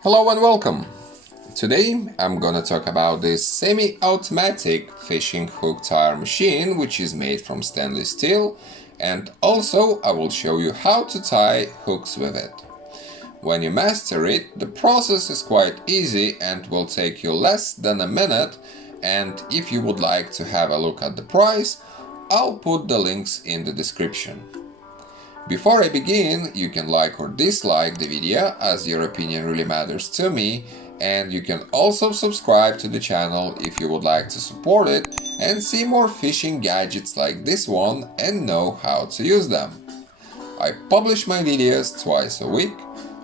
Hello and welcome! Today I'm gonna talk about this semi-automatic fishing hook tire machine which is made from stainless steel, and also I will show you how to tie hooks with it. When you master it, the process is quite easy and will take you less than a minute, and if you would like to have a look at the price, I'll put the links in the description. Before I begin, you can like or dislike the video, as your opinion really matters to me, and you can also subscribe to the channel if you would like to support it and see more fishing gadgets like this one and know how to use them. I publish my videos twice a week,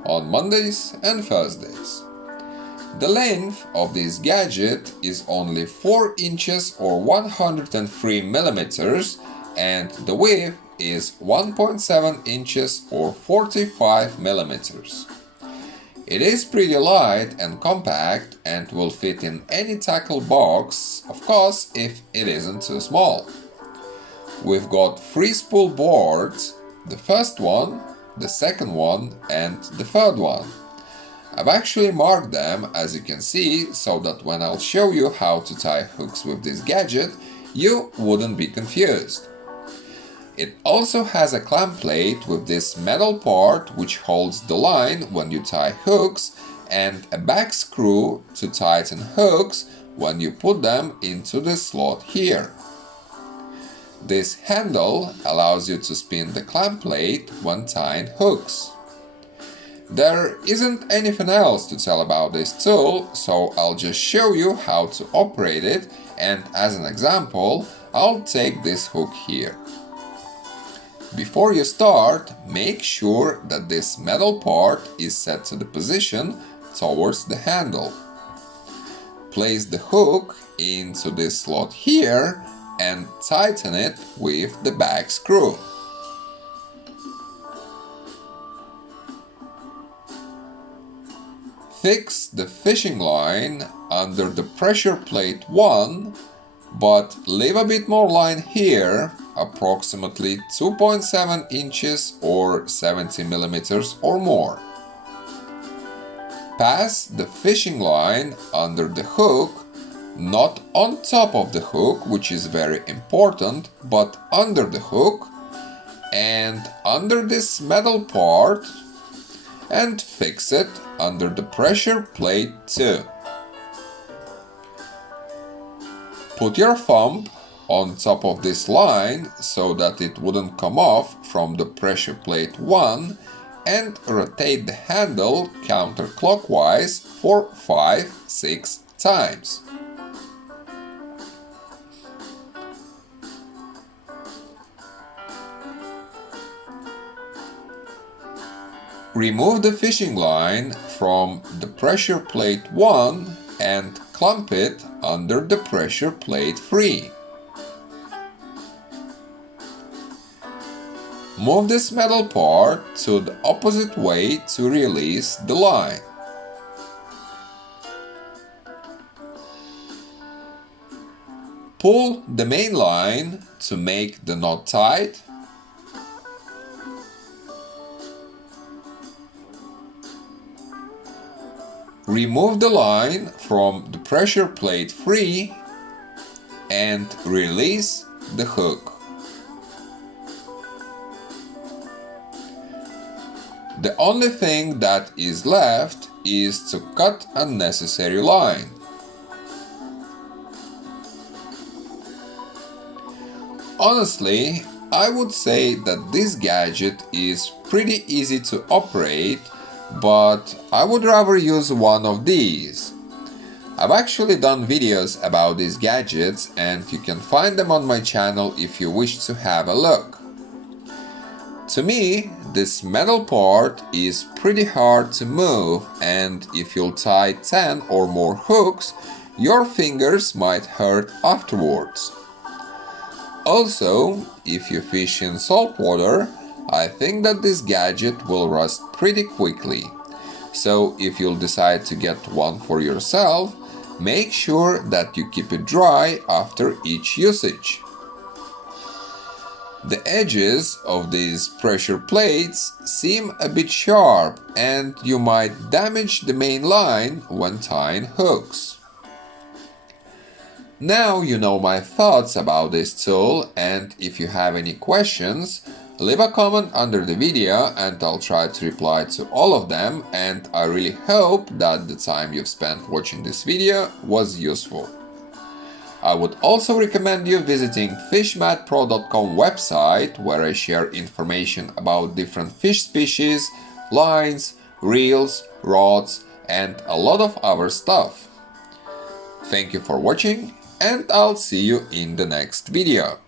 on Mondays and Thursdays. The length of this gadget is only 4 inches or 103 millimeters, and the width is 1.7 inches or 45 millimeters. It is pretty light and compact and will fit in any tackle box, of course if it isn't too small. We've got 3 spool boards, the first one, the second one and the third one. I've actually marked them, as you can see, so that when I'll show you how to tie hooks with this gadget, you wouldn't be confused. It also has a clamp plate with this metal part which holds the line when you tie hooks, and a back screw to tighten hooks when you put them into the slot here. This handle allows you to spin the clamp plate when tying hooks. There isn't anything else to tell about this tool, so I'll just show you how to operate it, and as an example, I'll take this hook here. Before you start, make sure that this metal part is set to the position towards the handle. Place the hook into this slot here and tighten it with the back screw. Fix the fishing line under the pressure plate 1, but leave a bit more line here, approximately 2.7 inches or 70 millimeters or more. Pass the fishing line under the hook, not on top of the hook, which is very important, but under the hook and under this metal part, and fix it under the pressure plate 2. Put your thumb on top of this line so that it wouldn't come off from the pressure plate 1 and rotate the handle counterclockwise for 5-6 times. Remove the fishing line from the pressure plate 1 and clamp it under the pressure plate 3. Move this metal part to the opposite way to release the line. Pull the main line to make the knot tight. Remove the line from the pressure plate 3 and release the hook. The only thing that is left is to cut unnecessary line. Honestly, I would say that this gadget is pretty easy to operate, but I would rather use one of these. I've actually done videos about these gadgets and you can find them on my channel if you wish to have a look. To me, this metal part is pretty hard to move, and if you'll tie 10 or more hooks, your fingers might hurt afterwards. Also, if you fish in salt water, I think that this gadget will rust pretty quickly. So if you'll decide to get one for yourself, make sure that you keep it dry after each usage. The edges of these pressure plates seem a bit sharp and you might damage the main line when tying hooks. Now you know my thoughts about this tool, and if you have any questions, leave a comment under the video and I'll try to reply to all of them, and I really hope that the time you've spent watching this video was useful. I would also recommend you visiting fishmatpro.com website, where I share information about different fish species, lines, reels, rods, and a lot of other stuff. Thank you for watching, and I'll see you in the next video.